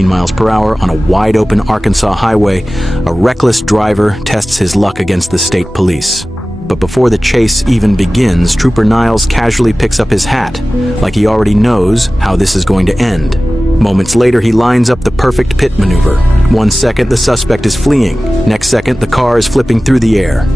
15 miles per hour on a wide-open Arkansas highway, a reckless driver tests his luck against the state police. But before the chase even begins, Trooper Niles casually picks up his hat, like he already knows how this is going to end. Moments later, he lines up the perfect pit maneuver. 1 second, the suspect is fleeing. Next second, the car is flipping through the air.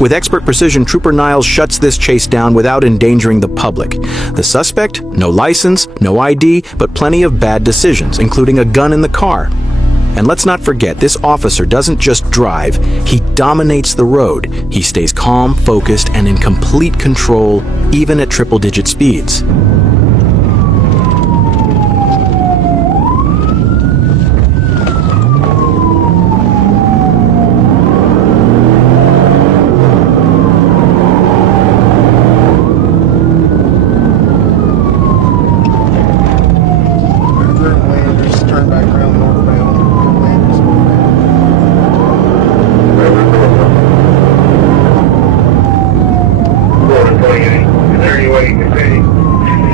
With expert precision, Trooper Niles shuts this chase down without endangering the public. The suspect? No license, no ID, but plenty of bad decisions, including a gun in the car. And let's not forget, this officer doesn't just drive, he dominates the road. He stays calm, focused, and in complete control, even at triple-digit speeds. Is there any way you can pay?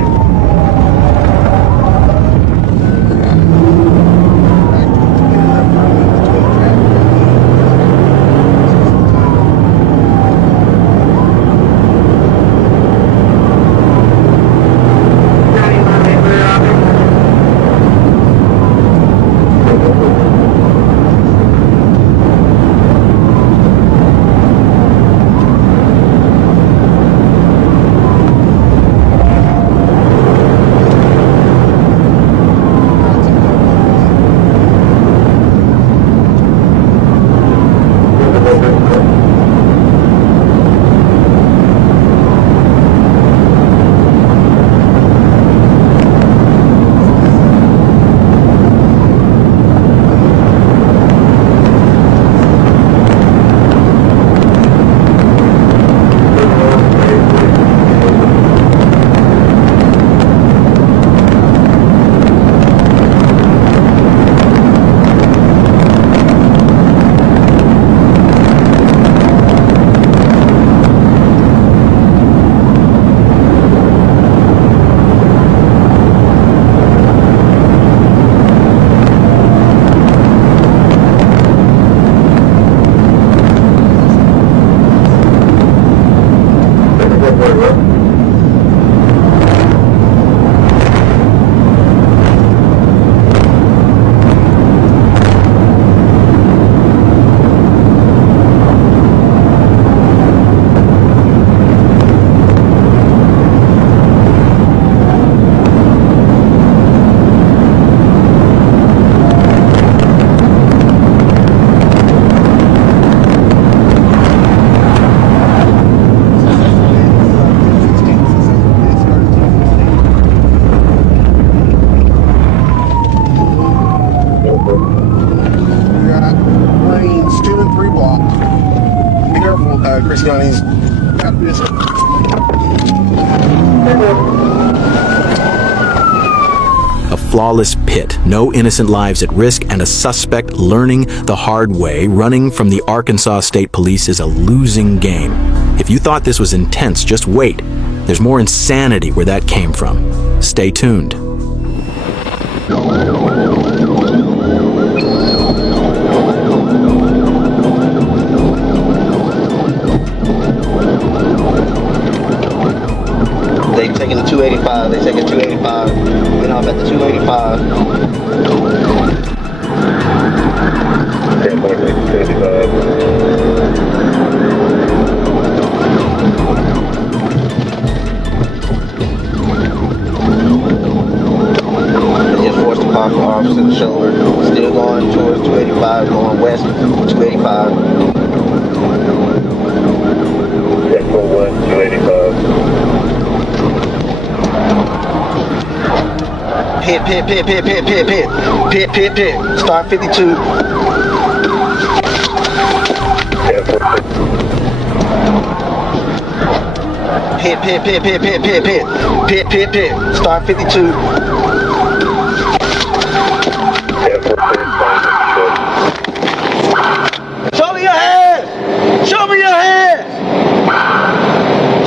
Risk on these. A flawless pit, no innocent lives at risk, and a suspect learning the hard way. Running from the Arkansas State Police is a losing game. If you thought this was intense, just wait. There's more insanity where that came from. Stay tuned. They taking the 285. They taking 285. Went off at the 285. They just forced the car for officer the shoulder. Still going towards 285, going west 285. Yeah, go west 285. Pit. Start 52. Pit. Start 52. Show me your hands! Show me your hands!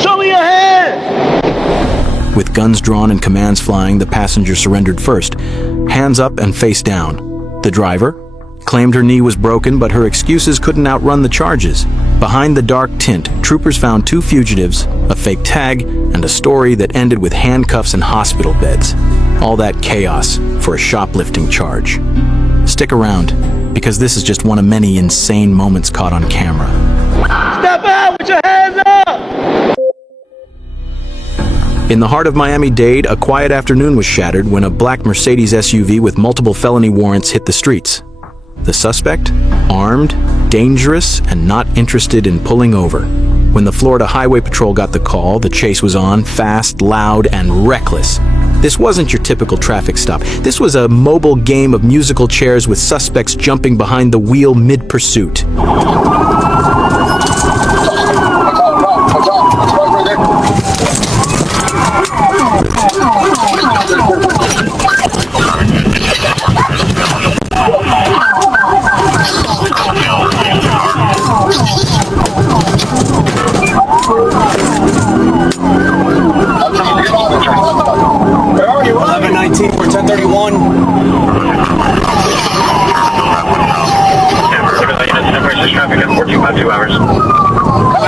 Show me your hands! With guns drawn and commands flying, the passenger surrendered first, hands up and face down. The driver claimed her knee was broken, but her excuses couldn't outrun the charges. Behind the dark tint, troopers found two fugitives, a fake tag, and a story that ended with handcuffs and hospital beds. All that chaos for a shoplifting charge. Stick around, because this is just one of many insane moments caught on camera. Step out with your hands up! In the heart of Miami-Dade, a quiet afternoon was shattered when a black Mercedes SUV with multiple felony warrants hit the streets. The suspect? Armed, dangerous, and not interested in pulling over. When the Florida Highway Patrol got the call, the chase was on, fast, loud, and reckless. This wasn't your typical traffic stop. This was a mobile game of musical chairs with suspects jumping behind the wheel mid-pursuit.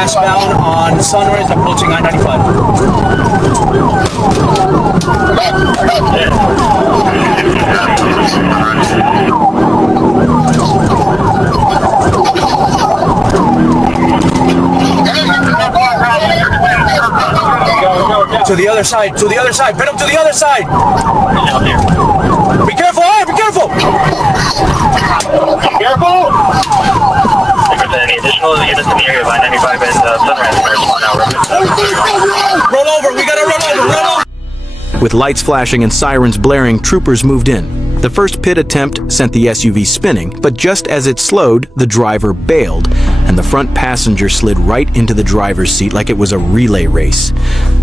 Westbound on Sunrise, approaching I-95. To the other side, to the other side, pin him to the other side! Be careful, be careful! Careful! Any additional units in the area of I-95 and Sunrise are on now. Roll over, we gotta roll over! With lights flashing and sirens blaring, troopers moved in. The first pit attempt sent the SUV spinning, but just as it slowed, the driver bailed, and the front passenger slid right into the driver's seat like it was a relay race.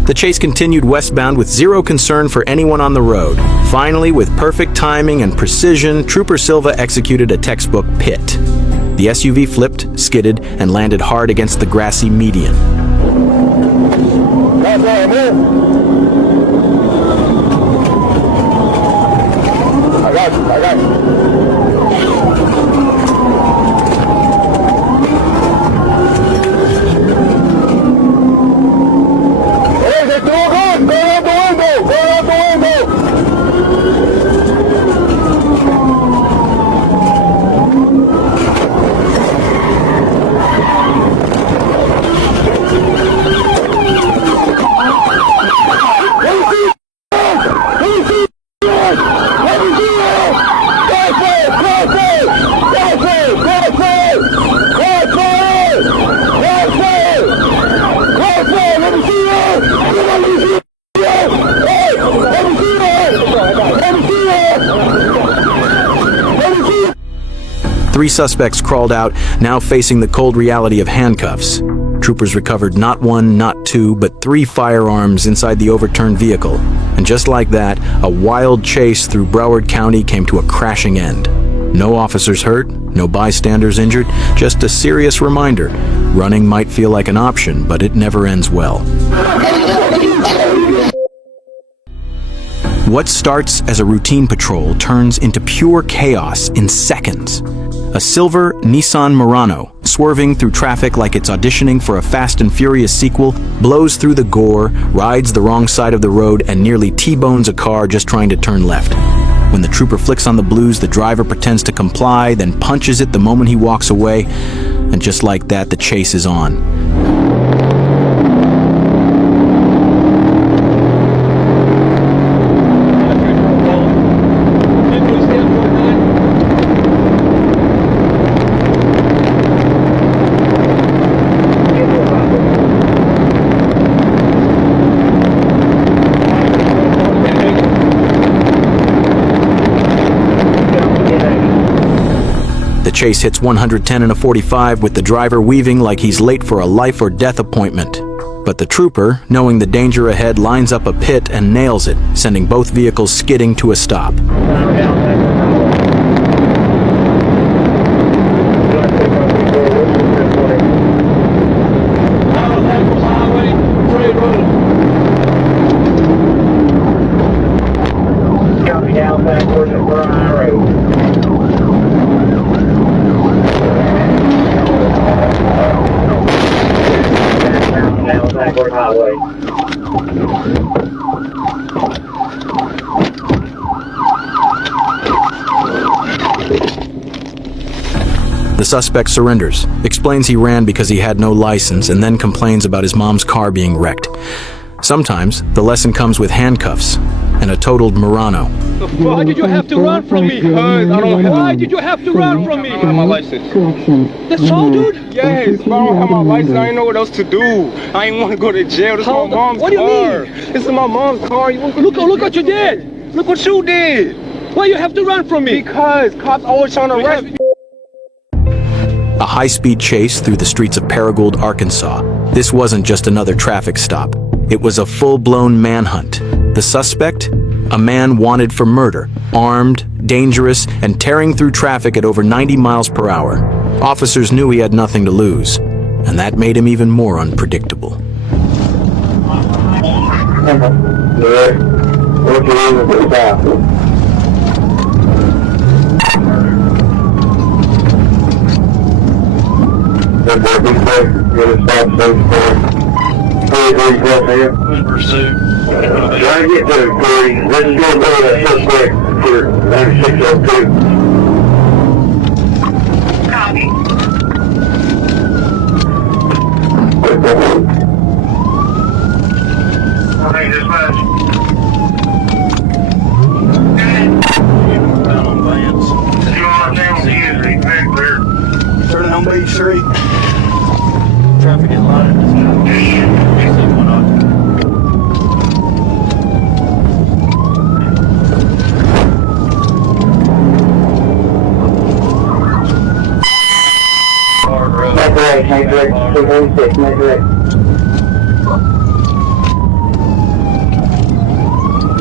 The chase continued westbound with zero concern for anyone on the road. Finally, with perfect timing and precision, Trooper Silva executed a textbook pit. The SUV flipped, skidded, and landed hard against the grassy median. I got you. Hey, they're still going! Go out the window! Go out the window! Let me see! 3 suspects crawled out, now facing the cold reality of handcuffs. Troopers recovered not 1, not 2, but 3 firearms inside the overturned vehicle. And just like that, a wild chase through Broward County came to a crashing end. No officers hurt, no bystanders injured, just a serious reminder. Running might feel like an option, but it never ends well. What starts as a routine patrol turns into pure chaos in seconds. A silver Nissan Murano, swerving through traffic like it's auditioning for a Fast and Furious sequel, blows through the gore, rides the wrong side of the road, and nearly T-bones a car just trying to turn left. When the trooper flicks on the blues, the driver pretends to comply, then punches it the moment he walks away, and just like that, the chase is on. The chase hits 110 in a 45 with the driver weaving like he's late for a life or death appointment. But the trooper, knowing the danger ahead, lines up a pit and nails it, sending both vehicles skidding to a stop. The suspect surrenders, explains he ran because he had no license, and then complains about his mom's car being wrecked. Sometimes, the lesson comes with handcuffs and a totaled Murano. Why did you have to run from me? Because I don't have. Why did you have to run from me? I don't have my license. That's all, dude? Yes, if I don't have my license, I ain't know what else to do. I ain't want to go to jail. This is my mom's What do you car. mean? This is my mom's car. Look what you did. Look what you did. Why you have to run from me? Because cops always trying to arrest me. A high-speed chase through the streets of Paragould, Arkansas. This wasn't just another traffic stop. It was a full-blown manhunt. The suspect? A man wanted for murder, armed, dangerous, and tearing through traffic at over 90 miles per hour. Officers knew he had nothing to lose, and that made him even more unpredictable. In pursuit. Try to get to it, Corey. Let's go to that suspect for 9602. Copy. Okay, dispatch. Down on Vance. You are down to use it. Very clear. Turning on Beach Street. Traffic is lining. Make direct, 246, make direct.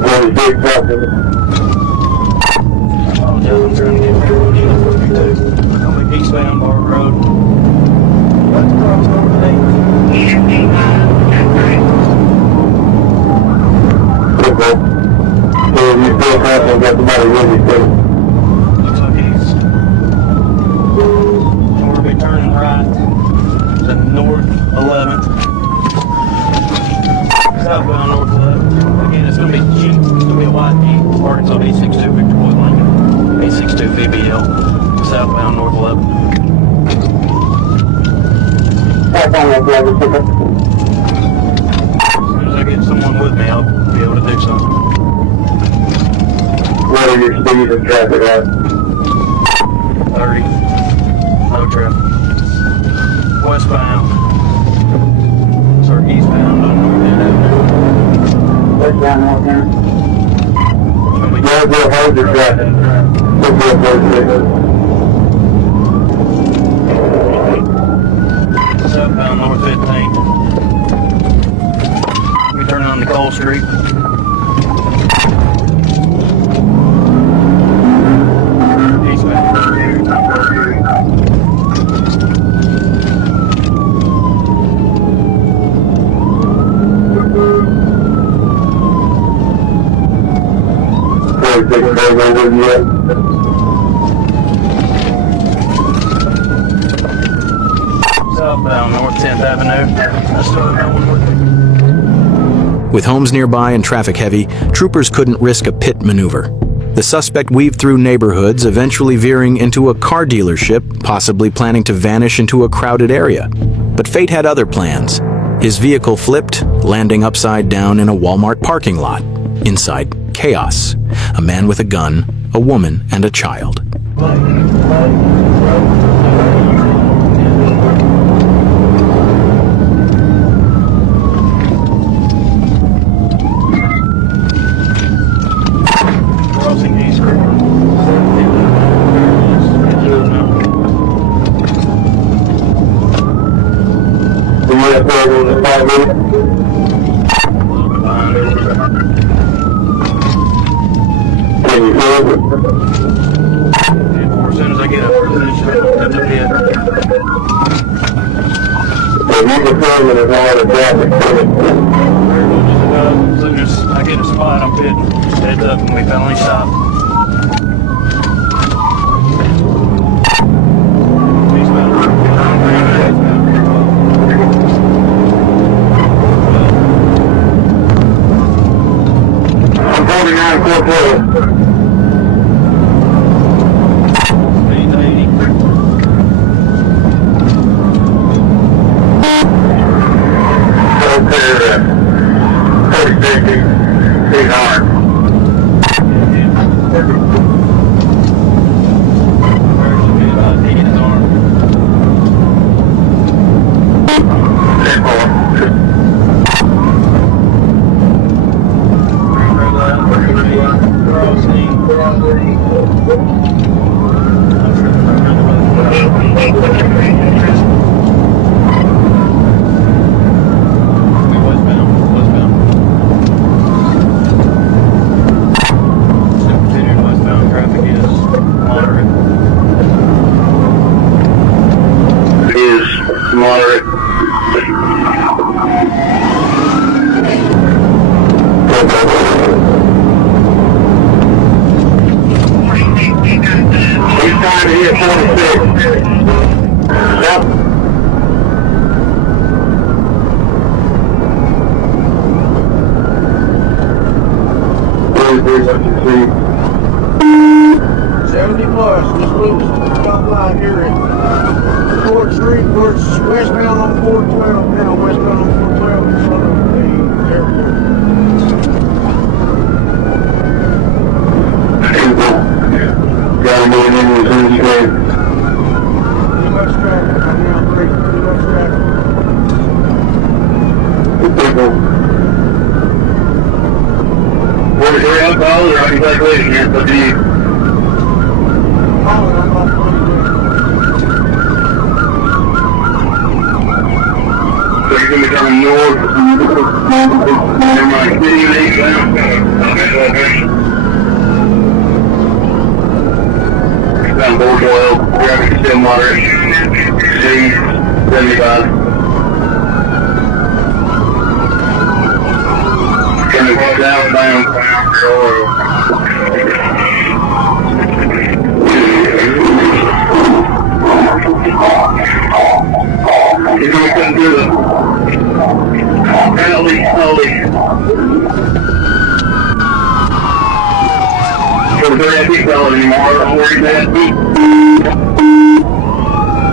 Very big problem. Coming eastbound Bar Road. What's across over there? Okay. So you still have got somebody with you too. Looks like he's going to be turning right to North 11th. Southbound North 11th. Again, it's going to be Jeep. It's going to be a white Jeep. Arkansas 862 Victor Boyd Lincoln. 862 VBL. Southbound North 11th. Southbound North 11th, pickup. As soon as I get someone with me, I'll be able to do something. What are your speeds and traffic at? 30. No traffic. Westbound. Sorry, eastbound on North End Avenue. Westbound North End. It's gonna be- Yeah, we'll hold your traffic. We'll be up there. Southbound North 10th Avenue. I started that one with me. With homes nearby and traffic heavy, troopers couldn't risk a pit maneuver. The suspect weaved through neighborhoods, eventually veering into a car dealership, possibly planning to vanish into a crowded area. But fate had other plans. His vehicle flipped, landing upside down in a Walmart parking lot. Inside, chaos. A man with a gun, a woman, and a child. Crossing East River. As soon as I get up to the pit. As soon as I get a spot, I'm pitting. Heads up and we finally stop.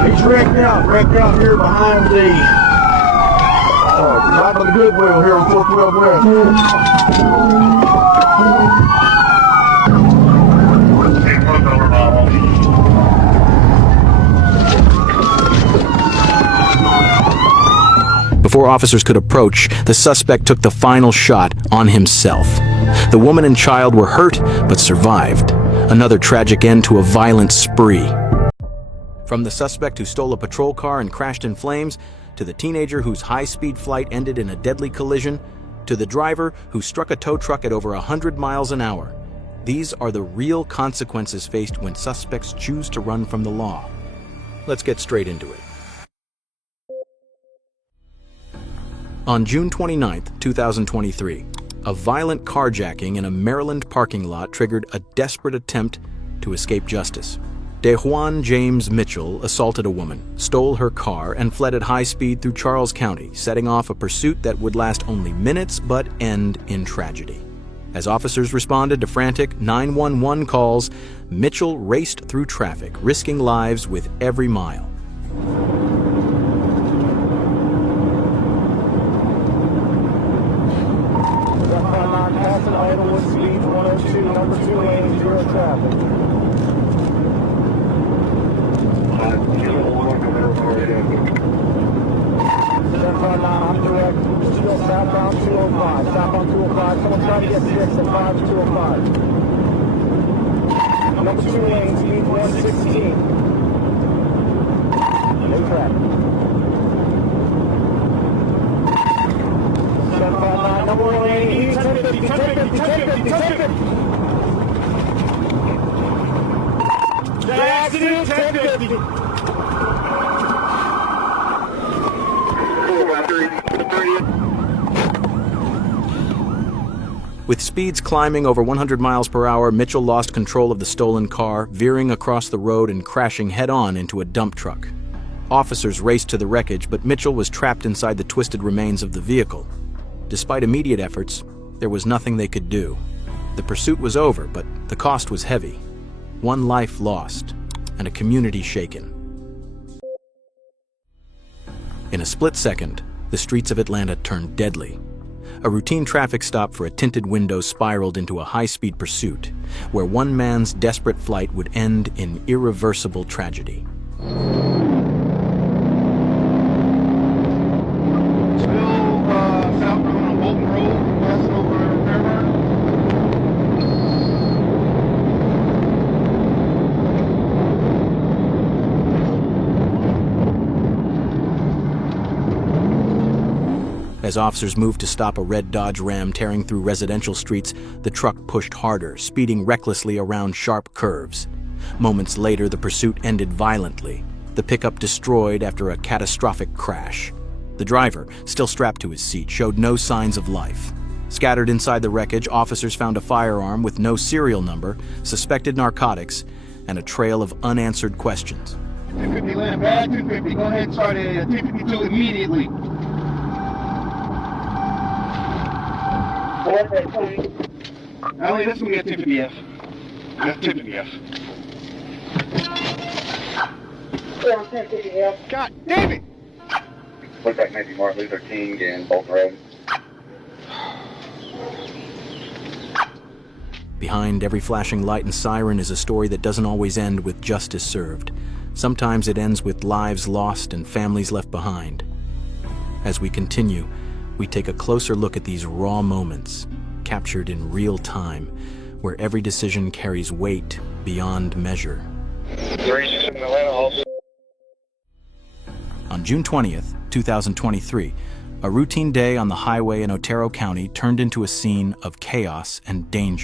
He's wrecked out here behind the right by the Goodwill here on 412 West. Before officers could approach, the suspect took the final shot on himself. The woman and child were hurt, but survived. Another tragic end to a violent spree. From the suspect who stole a patrol car and crashed in flames, to the teenager whose high-speed flight ended in a deadly collision, to the driver who struck a tow truck at over 100 miles an hour. These are the real consequences faced when suspects choose to run from the law. Let's get straight into it. On June 29, 2023, A violent carjacking in a Maryland parking lot triggered a desperate attempt to escape justice. DeJuan James Mitchell assaulted a woman, stole her car, and fled at high speed through Charles County, setting off a pursuit that would last only minutes but end in tragedy. As officers responded to frantic 911 calls, Mitchell raced through traffic, risking lives with every mile. Passing Idlewood speed 102, number 2 lane, 0 traffic. I'm direct, still southbound 205, southbound 205, someone trying to get 6 at 5205. Number 2 lane, speed 116. No traffic. 759, number 1 lane, 1050, 1050, 1050, 1050. Accident, 1050. With speeds climbing over 100 miles per hour, Mitchell lost control of the stolen car, veering across the road and crashing head-on into a dump truck. Officers raced to the wreckage, but Mitchell was trapped inside the twisted remains of the vehicle. Despite immediate efforts, there was nothing they could do. The pursuit was over, but the cost was heavy. One life lost, and a community shaken. In a split second, the streets of Atlanta turned deadly. A routine traffic stop for a tinted window spiraled into a high-speed pursuit, where one man's desperate flight would end in irreversible tragedy. As officers moved to stop a red Dodge Ram tearing through residential streets, the truck pushed harder, speeding recklessly around sharp curves. Moments later, the pursuit ended violently, the pickup destroyed after a catastrophic crash. The driver, still strapped to his seat, showed no signs of life. Scattered inside the wreckage, officers found a firearm with no serial number, suspected narcotics, and a trail of unanswered questions. 250 land bad, 250. Go ahead and start a 252 immediately. Ellie, this will be a 250F. That's 250F. God damn it! Looks like maybe Martin Luther King and Bolton Road. Behind every flashing light and siren is a story that doesn't always end with justice served. Sometimes it ends with lives lost and families left behind. As we continue, we take a closer look at these raw moments, captured in real time, where every decision carries weight beyond measure. On June 20th, 2023, a routine day on the highway in Otero County turned into a scene of chaos and danger.